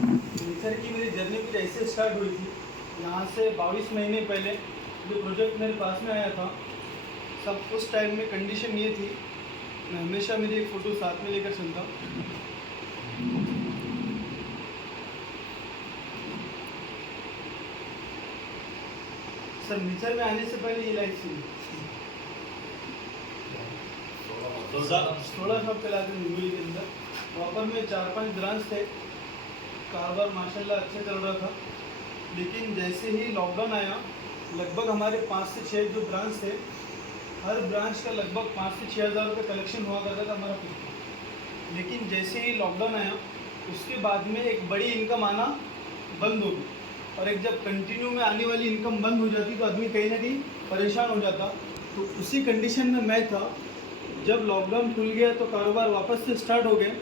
Mixer की मेरी journey कुछ ऐसे स्टार्ट हुई थी। यहाँ से 22 महीने पहले जो प्रोजेक्ट मेरे पास में आया था, सब उस टाइम में कंडीशन ये थी। मैं हमेशा मेरी एक फ़ोटो साथ में लेकर चलता हूँ। सर मिक्सर में आने से पहले ये लाइफ थी। 16 शॉप चलाते थे मुंबई के अंदर। वहाँ में 4-5 ब्रांच थे। कारोबार माशाल्लाह अच्छा चल रहा था। लेकिन जैसे ही लॉकडाउन आया, लगभग हमारे 5 से 6 जो ब्रांच थे, हर ब्रांच का लगभग 5 से 6 हज़ार रुपये कलेक्शन हुआ करता था हमारा कुछ। लेकिन जैसे ही लॉकडाउन आया, उसके बाद में एक बड़ी इनकम आना बंद हो गई। और एक जब कंटिन्यू में आने वाली इनकम बंद हो जाती तो आदमी कहीं ना कहीं परेशान हो जाता। तो उसी कंडीशन में मैं था। जब लॉकडाउन खुल गया तो कारोबार वापस से स्टार्ट हो गया।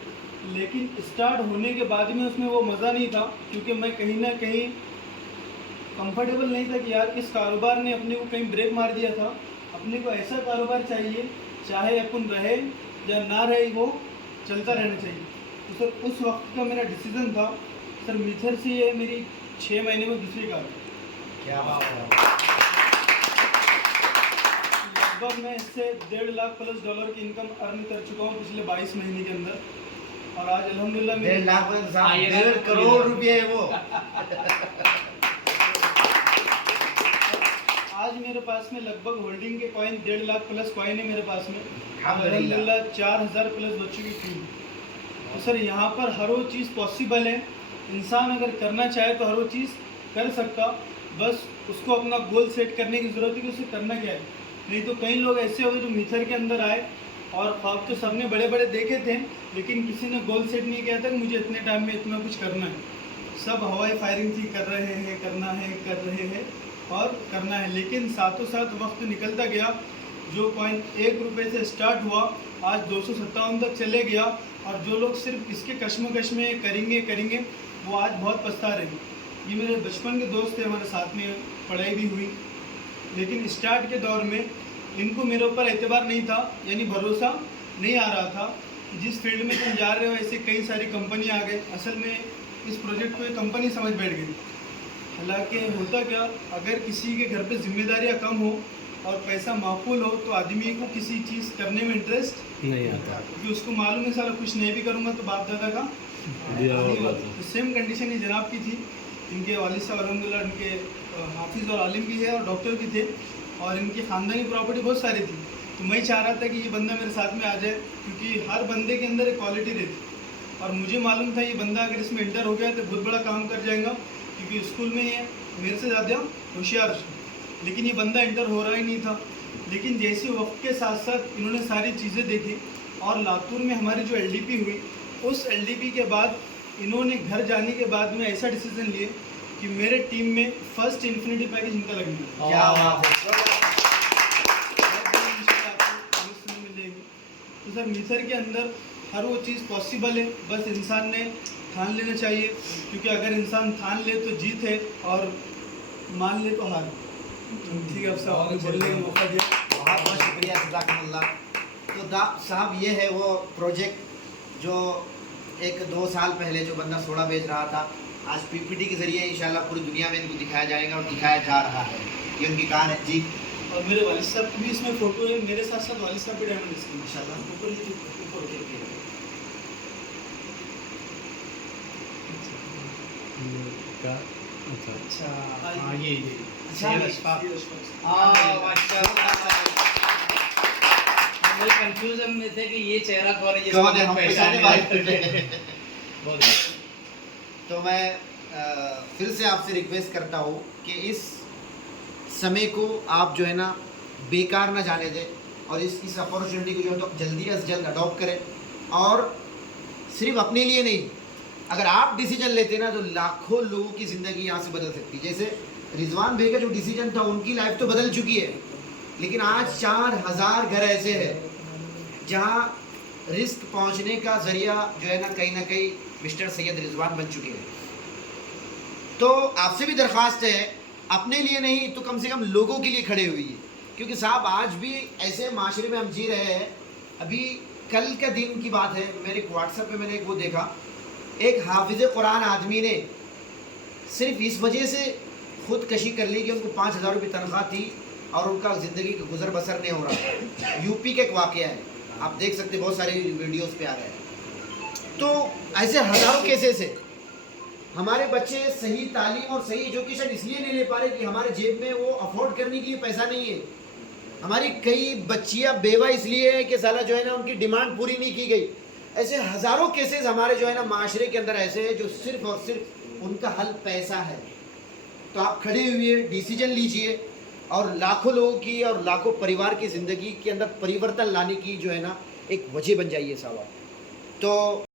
लेकिन स्टार्ट होने के बाद में उसमें वो मज़ा नहीं था, क्योंकि मैं कहीं ना कहीं कंफर्टेबल नहीं था कि यार इस कारोबार ने अपने को कहीं ब्रेक मार दिया था। अपने को ऐसा कारोबार चाहिए, चाहे अपन रहे या ना रहे, वो चलता रहना चाहिए। तो सर उस वक्त का मेरा डिसीज़न था। सर मिथर से ये मेरी 6 महीने में दूसरी कार है। क्या बात है। लगभग मैं इससे $1.5 लाख प्लस डॉलर की इनकम अर्न कर चुका हूँ पिछले 22 महीने के अंदर। और आज अल्हम्दुलिल्लाह 1.5 लाख 1.5 करोड़ रुपये है वो। आज मेरे पास में लगभग होल्डिंग के कॉइन 1.5 लाख प्लस कॉइन है मेरे पास में। अल्हम्दुलिल्लाह 4000 प्लस बच्चों की फी। तो सर यहाँ पर हर वो चीज़ पॉसिबल है। इंसान अगर करना चाहे तो हर वो चीज़ कर सकता। बस उसको अपना गोल सेट करने की ज़रूरत है कि उसे करना क्या है। नहीं तो कई लोग ऐसे हो गए जो मिथर के अंदर आए और ख्वाब तो सबने बड़े बड़े देखे थे, लेकिन किसी ने गोल सेट नहीं किया था कि मुझे इतने टाइम में इतना कुछ करना है। सब हवाई फायरिंग थी, कर रहे हैं, करना है, कर रहे हैं और करना है। लेकिन साथों साथ वक्त निकलता गया। जो कॉइन 1 रुपये से स्टार्ट हुआ, आज 257 तक चले गया। और जो लोग सिर्फ इसके कश्मकश में करेंगे करेंगे, वो आज बहुत पछता रहे हैं। ये मेरे बचपन के दोस्त थे, हमारे साथ में पढ़ाई भी हुई। लेकिन स्टार्ट के दौर में इनको मेरे ऊपर एतबार नहीं था, यानी भरोसा नहीं आ रहा था। जिस फील्ड में तुम जा रहे हो ऐसे कई सारी कंपनी आ गए। असल में इस प्रोजेक्ट को एक कंपनी समझ बैठ गई। हालांकि होता क्या, अगर किसी के घर पे जिम्मेदारियां कम हो और पैसा माकूल हो तो आदमी को किसी चीज़ करने में इंटरेस्ट नहीं आता, क्योंकि उसको मालूम है साला कुछ नहीं भी करूँगा तो बाप दादा का तो सेम कंडीशन ही जनाब की थी। इनके वालिद साहब अल्हम्दुलिल्लाह इनके हाफिज़ और आलिम भी है और डॉक्टर भी थे, और इनकी ख़ानदानी प्रॉपर्टी बहुत सारी थी। तो मैं चाह रहा था कि ये बंदा मेरे साथ में आ जाए, क्योंकि हर बंदे के अंदर एक क्वालिटी रहती। और मुझे मालूम था ये बंदा अगर इसमें इंटर हो गया तो बहुत बड़ा काम कर जाएगा, क्योंकि स्कूल में ये मेरे से ज़्यादा होशियार था। लेकिन ये बंदा इंटर हो रहा ही नहीं था। लेकिन जैसे वक्त के साथ साथ इन्होंने सारी चीज़ें देखी और लातूर में हमारी जो LDP हुई, उस LDP के बाद इन्होंने घर जाने के बाद में ऐसा डिसीजन लिए कि मेरे टीम में फर्स्ट इन्फिनिटी पैकेज इनका लगना है। क्या बात है। मिलेगी। तो सर मिथर के अंदर हर वो चीज़ पॉसिबल है, बस इंसान ने ठान लेना चाहिए। क्योंकि अगर इंसान ठान ले तो जीत है और मान ले तो हार। ठीक है, अब साहब बोलने का मौका दिया, बहुत बहुत शुक्रिया, जज़ाकमुल्लाह। तो साहब ये है वो प्रोजेक्ट जो 1-2 साल पहले जो बंदा सोडा बेच रहा था, आज PPT के ज़रिए इंशाल्लाह पूरी दुनिया में इनको दिखाया जाएगा और दिखाया जा रहा है। ये उनकी कार है जी। और मेरे वालिद साहब की भी इसमें फ़ोटो है। मेरे साथ साथ वालिद साहब भी डायमंड इसकी इंशाल्लाह ऊपर ऊपर अच्छा, हाँ, ये अच्छा, मेरे कंफ्यूजन में थे कि ये चेहरा कौन है, कौन है, हम पहचाने पहचाने वाले। तो मैं फिर से आपसे रिक्वेस्ट करता हूँ कि इस समय को आप जो है ना बेकार ना जाने दें, और इस अपॉर्चुनिटी को जो है तो जल्दी से जल्द अडॉप्ट करें। और सिर्फ अपने लिए नहीं, अगर आप डिसीजन लेते ना तो लाखों लोगों की ज़िंदगी यहाँ से बदल सकती है। जैसे रिजवान भाई का जो डिसीजन था, उनकी लाइफ तो बदल चुकी है, लेकिन आज 4000 घर ऐसे हैं जहाँ रिस्क पहुँचने का ज़रिया जो है ना कहीं मिस्टर सैयद रिजवान बन चुके हैं। तो आपसे भी दरख्वास्त है, अपने लिए नहीं तो कम से कम लोगों के लिए खड़े हुई है। क्योंकि साहब आज भी ऐसे माशरे में हम जी रहे हैं। अभी कल का दिन की बात है, मेरे व्हाट्सएप पे मैंने एक वो देखा एक हाफिज़ कुरान आदमी ने सिर्फ इस वजह से खुदकशी कर ली कि उनको 5,000 रुपये तनख्वाह थी और उनका ज़िंदगी का गुजर बसर नहीं हो रहा। यूपी का एक वाक़या है, आप देख सकते हैं, बहुत सारे वीडियोस पे आ रहे हैं। तो ऐसे हज़ारों केसेस है। हमारे बच्चे सही तालीम और सही एजुकेशन इसलिए नहीं ले पा रहे कि हमारे जेब में वो अफोर्ड करने के लिए पैसा नहीं है। हमारी कई बच्चियां बेवा इसलिए है कि साला जो है ना उनकी डिमांड पूरी नहीं की गई। ऐसे हज़ारों केसेस हमारे जो है ना माशरे के अंदर ऐसे हैं जो सिर्फ और सिर्फ उनका हल पैसा है। तो आप खड़े हुए डिसीजन लीजिए और लाखों लोगों की और लाखों परिवार की ज़िंदगी के अंदर परिवर्तन लाने की जो है ना एक वजह बन जाइए साहब। तो